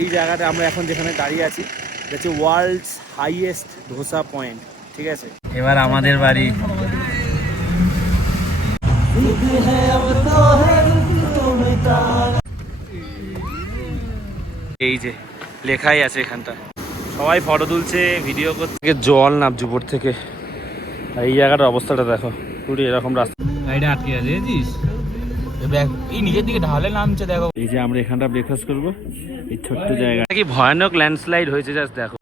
এই জায়গাটা আমরা এখন যেখানে দাঁড়িয়ে আছি হচ্ছে ওয়ার্ল্ডস হাইয়েস্ট ধোসা পয়েন্ট ঠিক আছে? এবার আমাদের বাড়ি। এই যে লেখাই আছে এখানটা। সবাই ফটো তুলছে ভিডিও করছে। জল নামছে উপর থেকে। এই জায়গাটার অবস্থাটা দেখো পুরো এরকম রাস্তা। গাড়িটা আটকে আছে এই নিজের দিকে ঢালে নামছে দেখো। এই যে আমরা এখানটা ব্রেকফাস্ট করব। এই ছোট্ট জায়গা। কি ভয়ানক ল্যান্ডস্লাইড হয়েছে জাস্ট দেখো।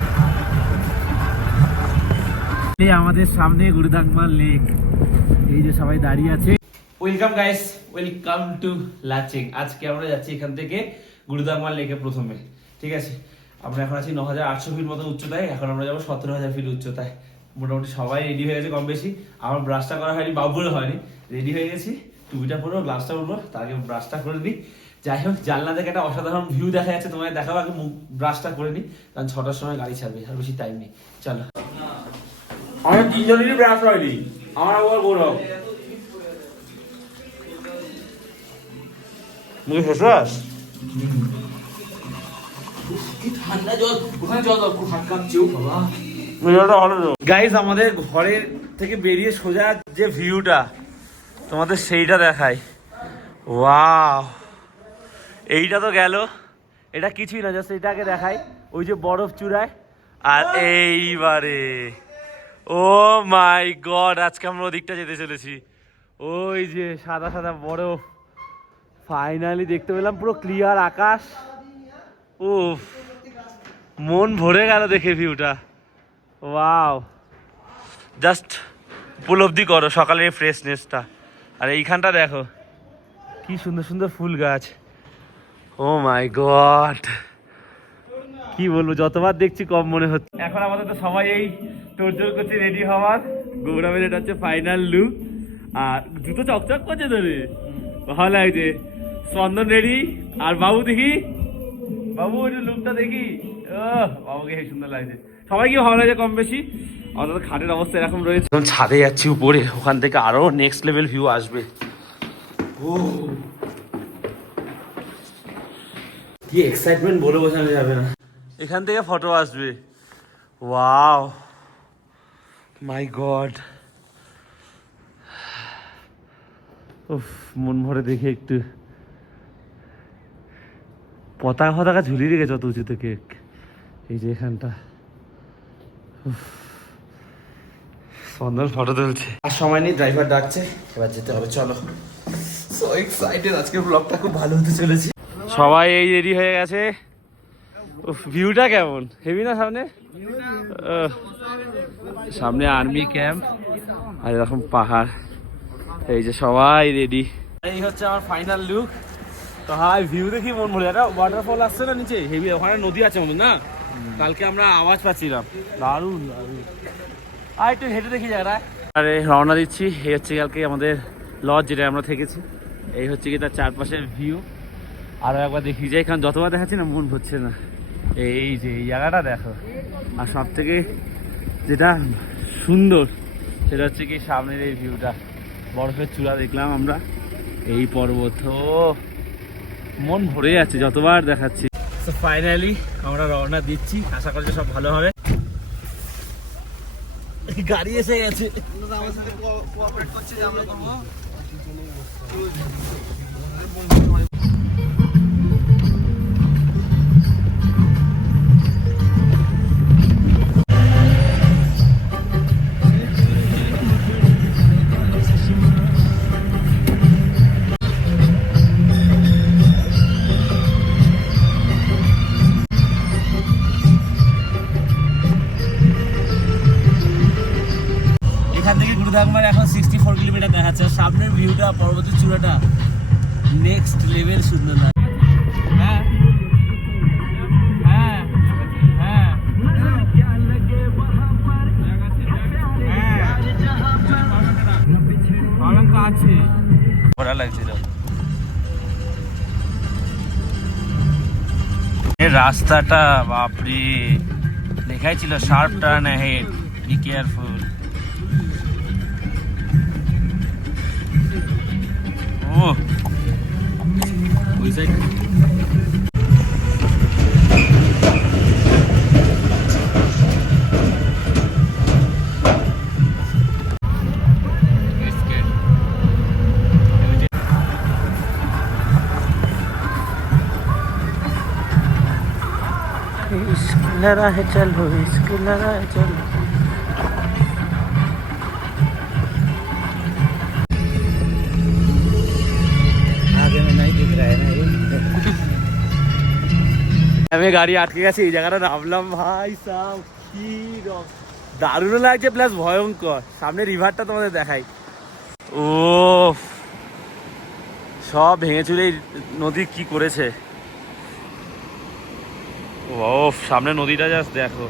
এই আমাদের সামনে গুরুদাংমাল লেক এই যে সবাই দাঁড়িয়ে আছে। Welcome guys welcome to Lachung আজকে আমরা যাচ্ছি এখান থেকে গুরুদাংমাল লেকে প্রথমে। ঠিক আছে? আমরা এখন আছি ন হাজার আটশো ফিট মতো উচ্চতায়। এখন আমরা যাব সতেরো হাজার ফিট উচ্চতায়। মোটামুটি সবাই রেডি হয়ে গেছে কম বেশি আমার ব্রাশটা করা হয়নি বাবুরও হয়নি। রেডি হয়ে গেছি। টুপিটা পরবো গ্লাসটা পরবো তার আগে ব্রাশটা করে নিই। যাই হোক জানলা থেকে একটা অসাধারণ ভিউ দেখা যাচ্ছে তোমায় দেখাবো আগে মুখ ব্রাশটা করে নিই কারণ ছটার সময় গাড়ি ছাড়বে আর বেশি টাইম নেই। চলো। আমার তিনজনেরই ব্রাশ হয়নি আমার আবার গৌরব মুখে ফেস ওয়াশ ঠান্ডা জল ওখানে জল খুব হাত কাঁপছে বাবা। গাইস আমাদের ঘরের থেকে বেরিয়ে সোজা যে ভিউটা তোমাদের সেইটা দেখাই। ওয়াও। এইটা তো গেল। এটা কিছুই না জাস্ট এটাকে দেখাই। ওই যে বরফ চূড়ায়। আর এইবারে। ও মাই গড আজকে আমরা ওদিকটা যেতে চলেছি। ওই যে সাদা সাদা বরফ। ফাইনালি দেখতে পেলাম পুরো ক্লিয়ার আকাশ। উফ মন ভরে গেল দেখে ভিউটা। ওয়াও। জাস্ট উপলব্ধি করো সকালের ফ্রেশনেসটা আর এইখানটা দেখো। কি সুন্দর সুন্দর ফুল গাছ। Oh my god. কি বলব, যতবার দেখছি কম মনে হচ্ছে। এখন আমাদের তো সবাই এই তোড়জোড় করছে রেডি হওয়ার। গৌরবের এটা হচ্ছে ফাইনাল লুক আর জুতো চকচক করছে তো রে ভালো লাগছে। স্পন্দন রেডি। আর বাবু দেখি। বাবু, ওই লুকটা দেখি। ও বাবুকে সুন্দর লাগছে। সবাইকে ভালো লাগছে কম বেশি। অন্তত খাটের অবস্থা এরকম রয়েছে। এখন ছাদে যাচ্ছি উপরে ওখান থেকে আরও নেক্সট লেভেল ভিউ আসবে। ও কি এক্সাইটমেন্ট বলে বোঝানো যাবে না। এখান থেকে ফটো আসবে। ওয়াও মাই গড উফ মন ভরে দেখে একটু। পতাকা ফতাকা ঝুলিয়ে রেখেছে অত উঁচুতে কেক এই যে এখানটা। উফ। ফটো তুলছে। আর সময় নেই ড্রাইভার ডাকছে। এবার যেতে হবে চলো। সো এক্সাইটেড আজকের ব্লগটা খুব ভালো হতে চলেছে। সবাই এই রেডি হয়ে গেছে। ভিউটা কেমন? হেভি না সামনে? সামনে আর্মি ক্যাম্প আর এরকম পাহাড়। এই যে সবাই রেডি এই হচ্ছে আমার ফাইনাল লুক তো হাই ভিউ দেখি মন ভরে। একটা ওয়াটারফল আসছে না নিচে? হেভি ওখানে নদী আছে মনে না? কালকে আমরা আওয়াজ পাচ্ছিলাম। দারুণ দারুণ। আর একটু হেঁটে দেখি জায়গাটা আরে রওনা দিচ্ছি। এই হচ্ছে কালকে আমাদের লজ যেটা আমরা থেকেছি। এই হচ্ছে কি তার চারপাশের ভিউ আরও একবার দেখি। যে এখানে যতবার দেখাচ্ছি না মন ভরছে না। এই যে এই জায়গাটা দেখো। আর সব থেকে যেটা সুন্দর সেটা হচ্ছে কি সামনের এই ভিউটা বরফের চূড়া দেখলাম আমরা। এই পর্বত মন ভরে যাচ্ছে যতবার দেখাচ্ছি। ফাইনালি আমরা রওনা দিচ্ছি। আশা করছি সব ভালো হবে। গাড়ি এসে গেছে। এখান ভালো লাগছিল। রাস্তাটা বাপরে। লেখাই ছিল sharp turn ahead be careful ও। ওই সাইড लड़ा है चलो इश्क लड़ा है चलो आगे में नहीं दिख रहा है ना ये আমি গাড়ি আটকে গেছে এই জায়গাটা নামলাম ভাই সাহ কি রক- দারুণও লাগছে প্লাস ভয়ঙ্কর সামনে রিভারটা তোমাদের দেখাই ও সব ভেঙে চুরে এই নদী কি করেছে সামনে নদীটা জাস্ট দেখো।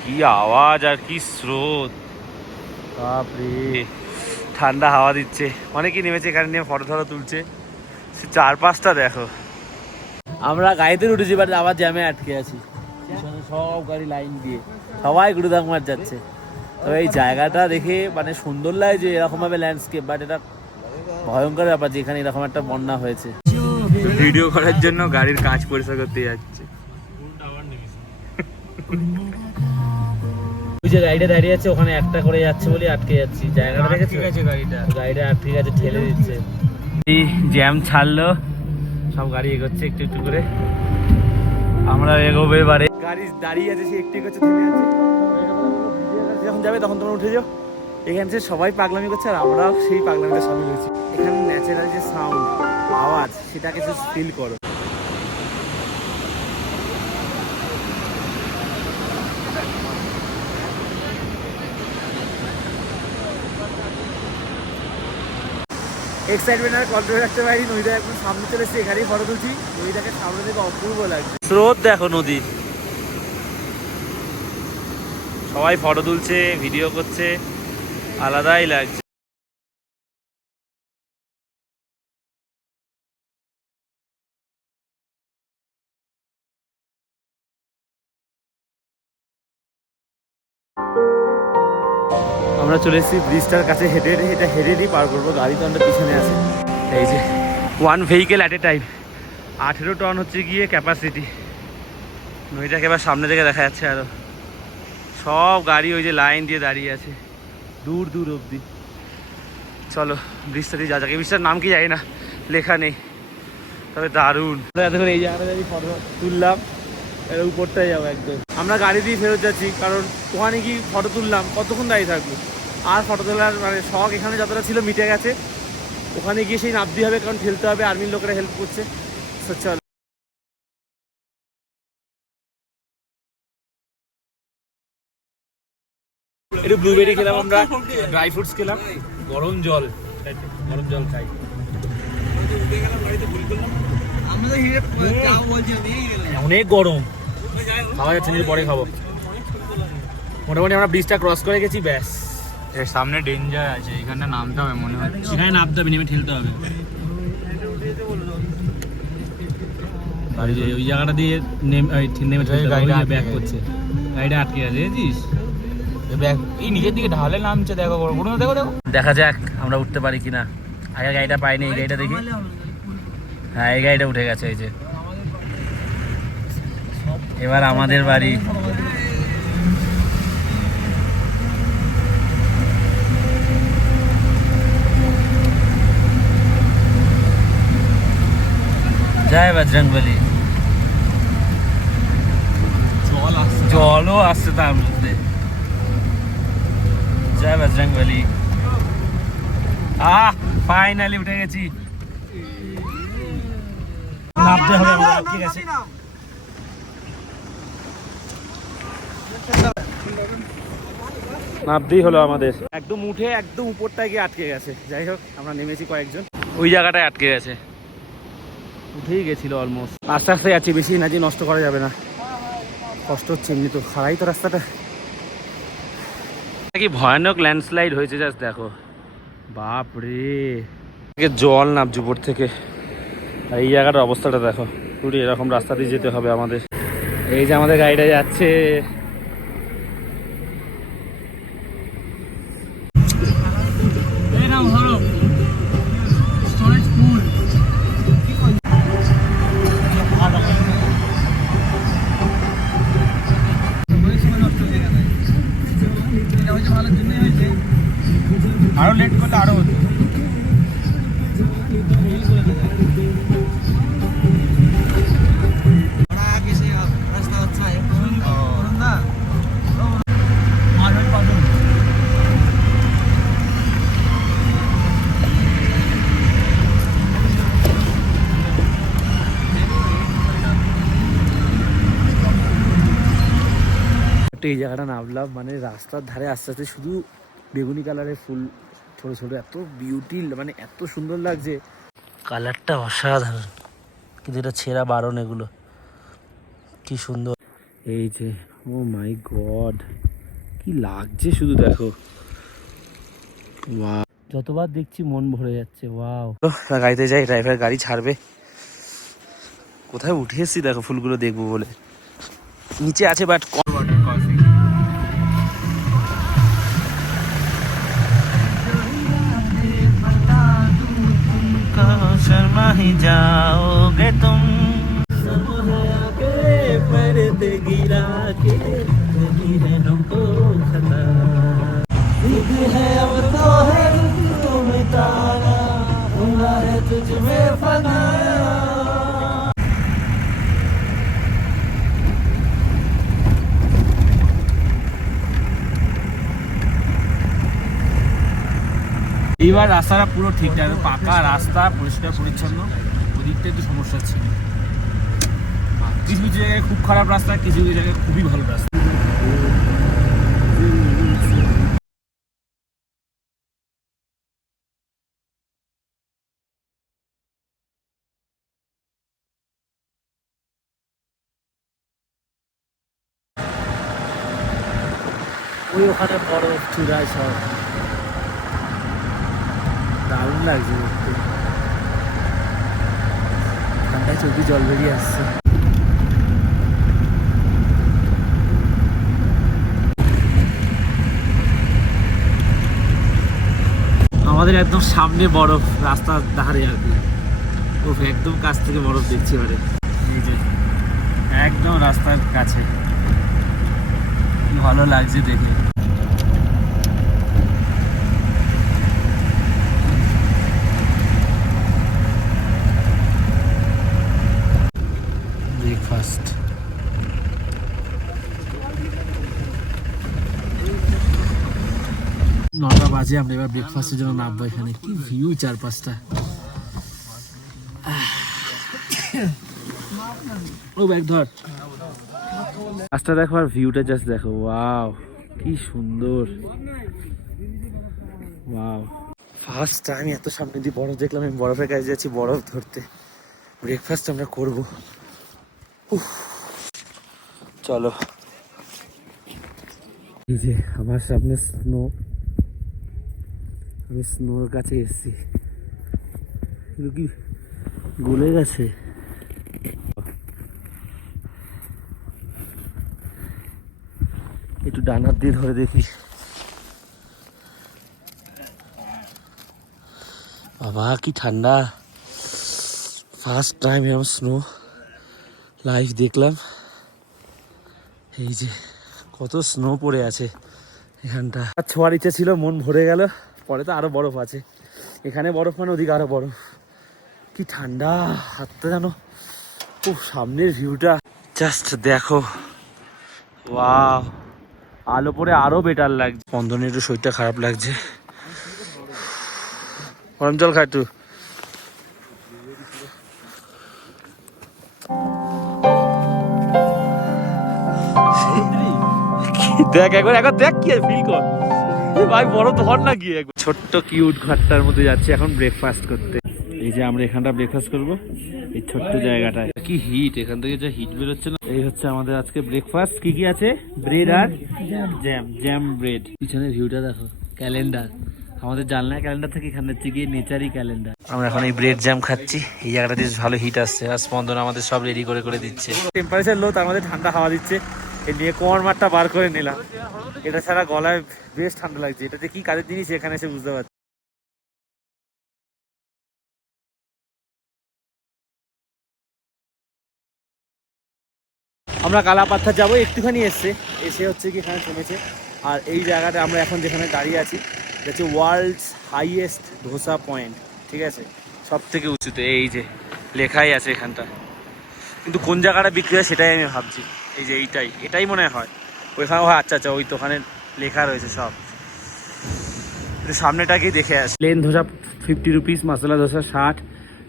কি আওয়াজ আর কি স্রোত। বাপরে, ঠান্ডা হাওয়া দিচ্ছে। অনেকেই নেমেছে এখানে নিয়ে ফটো ফটো তুলছে। সে চারপাশটা দেখো। আমরা গাড়িতে উঠেছি বাট আবার জ্যামে আটকে আছি। সব গাড়ি লাইন দিয়ে। সবাই গুরুদাংমার যাচ্ছে। তবে এই জায়গাটা দেখে মানে সুন্দর লাগে যে এরকমভাবে ল্যান্ডস্কেপ বাট এটা ভয়ঙ্কর ব্যাপার যে এখানে এরকম একটা বন্যা হয়েছে। ভিডিও করার জন্য গাড়ির কাজ পরিষ্কার করতে যাচ্ছে। ওই যে গাড়িটা দাঁড়িয়ে আছে ওখানে একটা করে যাচ্ছে বলে আটকে যাচ্ছি। জায়গাটা দেখেছ? ঠিক আছে গাড়িটা গাড়িটা আটকে গেছে ঠেলে দিচ্ছে। এই জ্যাম ছাড়লো সব গাড়ি এগোচ্ছে একটু একটু করে। আমরা এগোবো এবারে। গাড়ি দাঁড়িয়ে আছে সে একটু এগোচ্ছে থেমে আছে। যখন যাবে তখন তোমরা উঠে যাও। এখানে সবাই পাগলামি করছে আর আমরাও সেই পাগলামিতে সামিল হয়েছি এখানে ন্যাচারাল যে সাউন্ড আওয়াজ, সেটাকে জাস্ট ফিল করো। রাখতে পারি নদীটা একদম সামনে চলে এখানেই ফটো তুলছি। নদীটাকে সামনে অপূর্ব লাগছে। স্রোত দেখো নদী। সবাই ফটো তুলছে ভিডিও করছে, আলাদাই লাগছে। আমরা চলে এসেছি ব্রিজটার কাছে হেঁটে হেঁটে, এটা হেঁটে হেঁটেই পার করব, গাড়ি তো আমাদের পিছনে আছে। এই যে one vehicle at a time আঠেরো টন হচ্ছে গিয়ে ক্যাপাসিটি নদীটাকে এবার সামনে থেকে দেখা যাচ্ছে আরও সব গাড়ি ওই যে লাইন দিয়ে দাঁড়িয়ে আছে, দূর দূর অবধি। চলো, ব্রিজটা দিয়ে যা যাকে। ব্রিজটার নাম কি জানি না, লেখা নেই। তবে দারুণ। আমরা এই জায়গাটা দাঁড়িয়ে ফটো তুললাম, এর উপরটাই যাব একদম। আমরা গাড়ি দিয়ে ফেরত যাচ্ছি, কারণ ওখানে কি ফটো তুললাম, কতক্ষণ দাঁড়িয়ে থাকব? আর ফটো তোলার মানে শখ এখানে যতটা ছিল মিটে গেছে। ওখানে গিয়ে সেই নামতে হবে, কারণ ঠেলতে হবে, আর্মির লোকেরা হেল্প করছে। চলো। একটু ব্লুবেরি খেলাম আমরা ড্রাই ফ্রুটস খেলাম। গরম জল গরম জল খাই। অনেক গরম। যাচ্ছে পরে মোটামুটি আমরা ব্রিজটা ক্রস করে গেছি, ব্যাস। এর সামনে ডেঞ্জার আছে এখানে নামতে হবে মনে হচ্ছে। সেখানে নামতে হবে নেমে ঠেলতে হবে। ওই জায়গাটা দিয়ে নেম- এই নেমে ঠেলতে ব্যাক করছে গাড়িটা আটকে আছে দেখেছিস এই এই নিজের দিকে ঢালে নামছে দেখো কোনো দেখো দেখো। দেখা যাক আমরা উঠতে পারি কিনা। আগে গাড়িটা পাইনি এই গাড়িটা দেখি। হ্যাঁ এই গাড়িটা উঠে গেছে এই যে। এবার আমাদের বাড়ি। জয় বজরংবলী জল জলও আসছে তার মধ্যে। জয় বজরংবলী আহ ফাইনালি উঠে গেছি। নামতে হবে আমাদের আটকে গেছে নামতেই হলো আমাদের। একদম উঠে একদম উপরটায় গিয়ে আটকে গেছে। যাই হোক আমরা নেমেছি কয়েকজন। ওই জায়গাটায় আটকে গেছে। উঠেই গেছিল অলমোস্ট আস্তে আস্তে যাচ্ছি বেশি এনার্জি নষ্ট করা যাবে না। কষ্ট হচ্ছে এমনি তো খারাই তো রাস্তাটা। নাকি ভয়ানক ল্যান্ডস্লাইড হয়েছে জাস্ট দেখো। বাপ রে জল নামছে উপর থেকে। আর এই জায়গাটার অবস্থাটা দেখো। পুরো এরকম রাস্তা দিয়ে যেতে হবে আমাদের। এই যে আমাদের গাড়িটা যাচ্ছে। এই জায়গাটা নামলাম মানে রাস্তার ধারে আস্তে আস্তে শুধু বেগুনি কালারের ফুল ছোট ছোট এত বিউটি মানে এত সুন্দর লাগছে। কালারটা অসাধারণ। কিন্তু এটা ছেঁড়া বারণ এগুলো। কি সুন্দর। এই যে ও মাই গড কি লাগছে শুধু দেখো। ওয়াও যতবার দেখছি মন ভরে যাচ্ছে ওয়াও গাড়িতে যাই ড্রাইভার গাড়ি ছাড়বে। কোথায় উঠে এসছি দেখো ফুলগুলো দেখব বলে। নিচে আছে বাট এইবার রাস্তাটা পুরো ঠিকঠাক পাকা রাস্তা, পরিষ্কার, পরিচ্ছন্ন, ওদিকটা একটু সমস্যা ছিল। কিছু কিছু জায়গায় খুব খারাপ রাস্তা, কিছু কিছু জায়গায় খুবই ভালো রাস্তা। ওই ওখানে বড় চূড়ায় সব। দারুণ লাগছে দেখতে। ঠান্ডায় চোখে জল বেরিয়ে আসছে। আমাদের একদম সামনে বরফ রাস্তার ধারে আর কি। ও একদম কাছ থেকে বরফ দেখছি এবারে। এই একদম রাস্তার কাছে। ভালো লাগছে দেখে। বাজে আমরা এবার ব্রেকফাস্টের জন্য নামবো এখানে। কি ভিউ চারপাশটা। ও ব্যাগ ধর। রাস্তা দেখো আর ভিউটা জাস্ট দেখো। ওয়াও কি সুন্দর। ওয়াও ফার্স্ট টাইম এত সামনে দিয়ে বরফ দেখলাম আমি বরফের কাছে যাচ্ছি বরফ ধরতে। ব্রেকফাস্ট আমরা করব। উফ, চলো। এই যে আমার সামনে স্নো আমি স্নোর কাছে এসেছি। কিন্তু কি গলে গেছে। একটু ডানার দিয়ে ধরে দেখি। বাবা, কি ঠান্ডা। ফার্স্ট টাইম এরকম স্নো লাইভ দেখলাম। এই যে, কত স্নো পড়ে আছে এখানটা। ছোঁয়ার ইচ্ছা ছিল, মন ভরে গেল। পরে তো আরও বরফ আছে। এখানে বরফ মানে ওদিকে আরও বরফ। কি ঠান্ডা, হাতটা জানো খুব সামনের ভিউটা। জাস্ট দেখো। ওয়াও। আলো পরে আরও বেটার লাগছে। বন্ধনের একটু শরীরটা খারাপ লাগছে। গরম জল খা একটু। দেখ, একবার একবার দেখ কি ফিল কর। ভাই বড় ধর না গিয়ে একবার। ছোট্ট কিউট ঘরটার মধ্যে যাচ্ছি এখন ব্রেকফাস্ট করতে। এই যে আমরা এখানটা ব্রেকফাস্ট করব এই ছোট্ট জায়গাটায়। কি হিট এখান থেকে যা হিট বেরোচ্ছে না। এই হচ্ছে আমাদের আজকে ব্রেকফাস্ট কি কি আছে? ব্রেড আর জ্যাম জ্যাম ব্রেড পিছনে ভিউটা দেখো ক্যালেন্ডার আমাদের জানলায় ক্যালেন্ডার থেকে এখানে হচ্ছে গিয়ে নেচারই ক্যালেন্ডার আমরা এখন এই ব্রেড জ্যাম খাচ্ছি। এই জায়গাটা বেশ ভালো হিট আসছে। আর স্পন্দন আমাদের সব রেডি করে করে দিচ্ছে। টেম্পারেচার লো তার মধ্যে ঠান্ডা হাওয়া দিচ্ছে। এই নিয়ে কোমর মাঠটা বার করে নিলাম। এটা ছাড়া গলায় বেশ ঠান্ডা লাগছে। এটা যে কি কাজের জিনিস এখানে এসে বুঝতে পারছি। আমরা কালাপাথর যাব, একটুখানি এসছে। এসে হচ্ছে কি এখানে থেমেছে। আর এই জায়গাটা আমরা এখন যেখানে দাঁড়িয়ে আছি, এটা হচ্ছে ওয়ার্ল্ডস হাইয়েস্ট ধোসা পয়েন্ট ঠিক আছে? সব থেকে উঁচুতে, এই যে, লেখাই আছে এখানটা। কিন্তু কোন জায়গাটা বিক্রি হয় সেটাই আমি ভাবছি। এই যে এইটাই এটাই মনে হয় ওইখানে হয় আচ্ছা আচ্ছা ওই তো ওখানে লেখা রয়েছে সব একটু সামনেটা গিয়ে দেখে আসি plain dosa fifty rupees masala dosa ষাট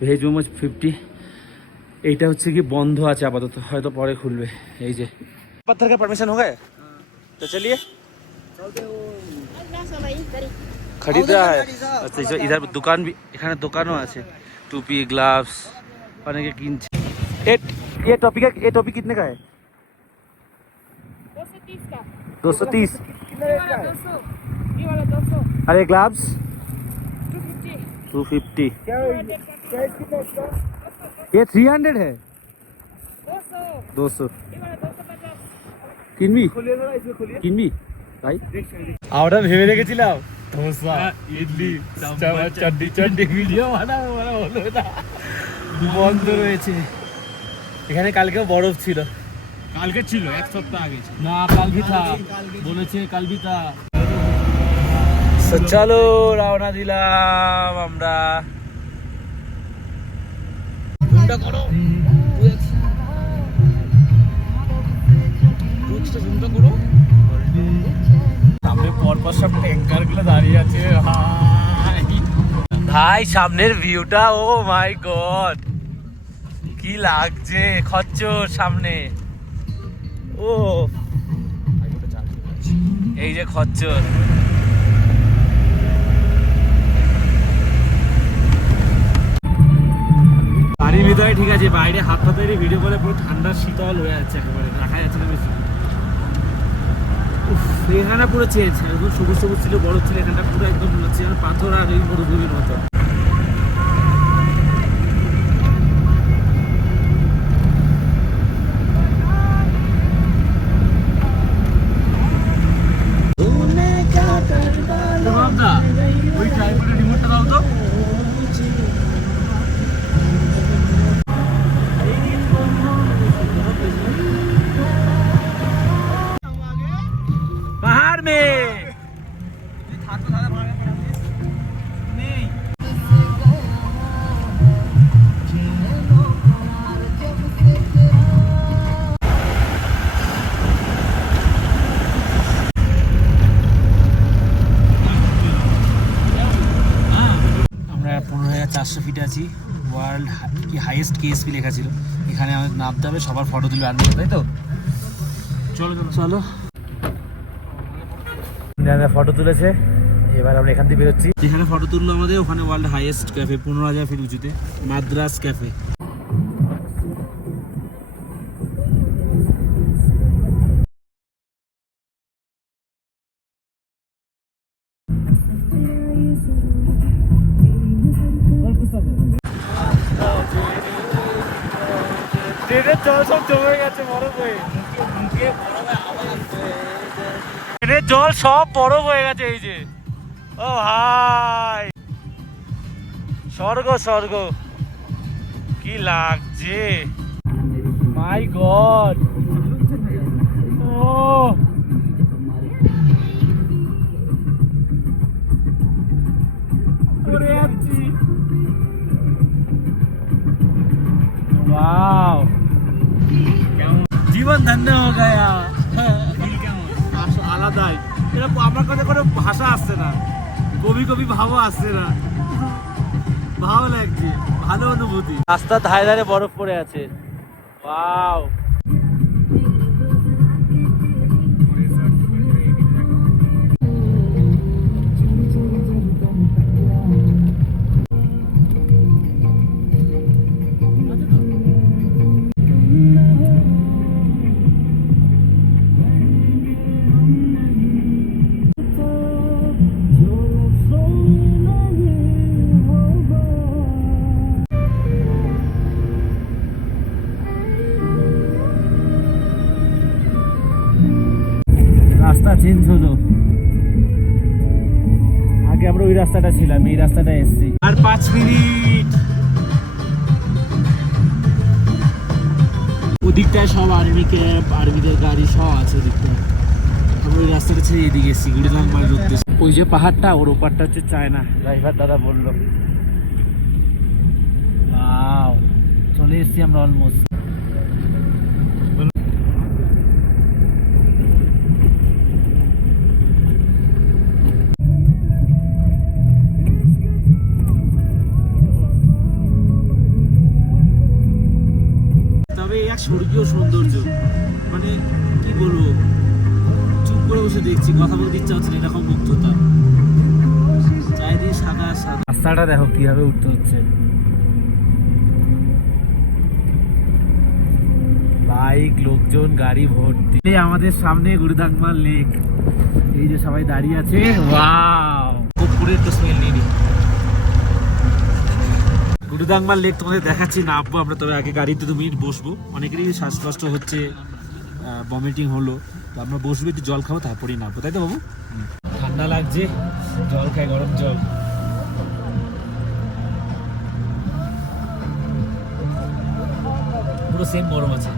ভেজ মোমোজ ফিফটি এইটা হচ্ছে কি বন্ধ আছে আপাতত হয়তো পরে খুলবে এই যে पत्थर का परमिशन हो गया तो चलिए না সবাই গাড়ি खरीदा है আচ্ছা এই যে ইধার দোকান भी এখানে দোকানও আছে টুপি গ্লাভস অনেকে কিনছে এ ये टॉपी का ये टॉपी कितने का है 230 का 230 ये वाला 200 ये वाला 200 अरे ग्लव्स 250 250 क्या ये 300 है 200 200 ये वाला 250 কিনবি কিনবি ভাই আমরা ভেবে রেখেছিলাম ধোসা ইডলি চাটনি চাটনি ভিডিও বানাবো বলা হলো না বন্ধ রয়েছে এখানে কালকেও বরফ ছিল কালকে ছিল এক সপ্তাহ আগে না কাল থা বলেছে কাল ভি থা চলো রওনা দিলাম আমরা। ঘুমটা করো। ঘুমটা করো। সামনে পরপর সব ট্যাঙ্কারগুলো দাঁড়িয়ে আছে। ভাই ভাই সামনের ভিউটা ও মাই গড কি লাগছে খচ্চর সামনে। ও। এই যে খচ্চর। বাড়ির ভিতরে ঠিক আছে। বাইরে হাত পা তৈরি ভিডিও করে পুরো ঠান্ডা শীতল হয়ে যাচ্ছে একেবারে। দেখা যাচ্ছে না বেশি। এখানে পুরো একদম সবুজ সবুজ ছিল, বড় ছিল, এখানটা পুরো একদম পাথর আর এই মরুভূমির মতো। ওয়ার্ল্ড কি হাইয়েস্ট কেএসপি লেখা ছিল এখানে আমাদের নামতে হবে সবার ফটো তুলবে হবে তাই তো? চলো চলো। চলো। ফটো তুলেছে এবার আমরা এখান থেকে বেরোচ্ছি। যেখানে ফটো তুললো আমাদের ওখানে ওয়ার্ল্ড হাইয়েস্ট ক্যাফে পনেরো হাজার ফিট উঁচুতে মাদ্রাস ক্যাফে সব বরফ হয়ে গেছে এই যে। ও ভাই। স্বর্গ স্বর্গ। কি লাগছে? মাই গড ও। জীবন ধন্য হয়ে গয়া। ফিল আলাদাই। এটা আমার কাছে কোনো ভাষা আসছে না। কবি কবি ভাবও আসছে না। ভালো লাগছে, ভালো অনুভূতি। রাস্তার ধারে ধারে বরফ পড়ে আছে। ওয়াও রাস্তাটা ছিলাম এই রাস্তাটা এসছি। আর পাঁচ মিনিট। ওদিকটায় সব আর্মি ক্যাম্প আর্মিদের গাড়ি সব আছে ওদিকটায়। আমরা ওই রাস্তাটা ছেড়ে এদিকে এসেছি গুড়িলাম বাড়ির উদ্দেশ্যে ওই যে পাহাড়টা ওর ওপারটা হচ্ছে চায়না। ড্রাইভার দাদা বলল। চলে এসছি আমরা অলমোস্ট স্বর্গীয় সৌন্দর্য। মানে কি বলব? চুপ করে বসে দেখছি, কথা বলতে ইচ্ছা হচ্ছে এরকম মুগ্ধতা। চারিদিকে সাদা সাদা। রাস্তাটা দেখো, কীভাবে উঠতে হচ্ছে। বাইক, লোকজন, গাড়ি ভর্তি। আমাদের সামনে গুরুদাংমাল লেক। এই যে সবাই দাঁড়িয়ে আছে। ওয়াও! পুকুরের তো স্মেল নিয়ে গুরুদাংমাল লেক তোমাদের দেখাচ্ছি নামবো আমরা তবে আগে গাড়িতে দু মিনিট বসবো। অনেকেরই শ্বাসকষ্ট হচ্ছে ভমিটিং হলো তো আমরা বসবো একটু জল খাব তারপরেই নামবো তাই তো বাবু? ঠান্ডা লাগছে জল খাই গরম জল। পুরো সেম গরম আছে।